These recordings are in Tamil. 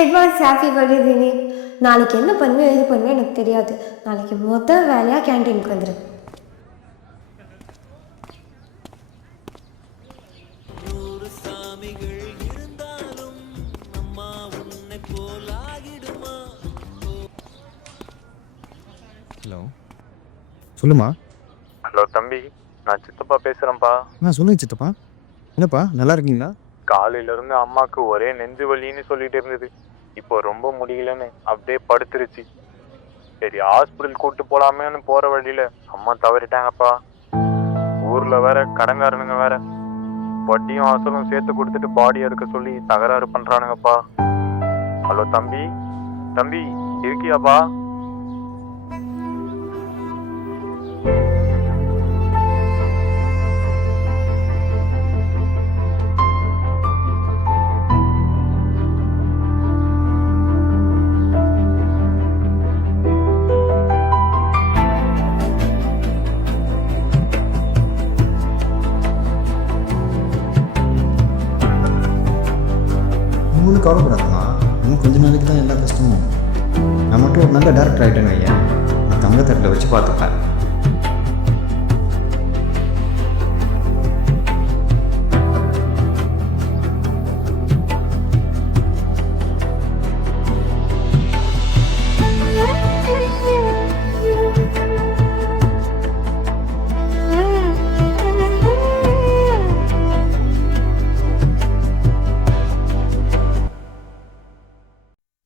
Advance happy birthday Dinesh. நாளைக்கு என்ன பண்ணுவேன் எது பண்ணுவேன் எனக்கு தெரியாது. நாளைக்கு மொதல் வேலையாக கேன்டீனுக்கு வந்துடு. ஹலோ சொல்லுமா. ஹலோ தம்பி, நான் சித்தப்பா பேசுகிறேன்ப்பா. சொல்லுங்க சித்தப்பா. என்னப்பா நல்லா இருக்கீங்களா? காலையிலேருந்து அம்மாவுக்கு ஒரே நெஞ்சு வலின்னு சொல்லிட்டு இருந்தது. இப்போ ரொம்ப முடியலன்னு அப்படியே படுத்துருச்சு. சரி ஹாஸ்பிட்டல் கூப்பிட்டு போகலாமேன்னு போகிற வழியில் அம்மா தவறிட்டாங்கப்பா. ஊரில் வேற கடங்காரனுங்க வேற வட்டியும் அசலும் சேர்த்து கொடுத்துட்டு பாடி எடுக்க சொல்லி தகராறு பண்ணுறானுங்கப்பா. ஹலோ தம்பி, தம்பி இருக்கியாப்பா? உங்களுக்கு கவலைப்படாதம்மா. இன்னும் கொஞ்ச நாளைக்கு தான் எல்லா கஷ்டமும். நான் மட்டும் ஒரு நல்ல டேரக்டர் ஆகிட்டேன்னு ஐயா, நான் தங்கத்தட்டில் வச்சு பார்த்துப்பேன்.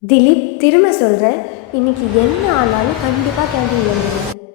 திலீப், திரும்ப சொல்கிறேன், இன்னைக்கு என்ன ஆனாலும் கண்டிப்பாக கேன்டீன் வந்துடுவேன்.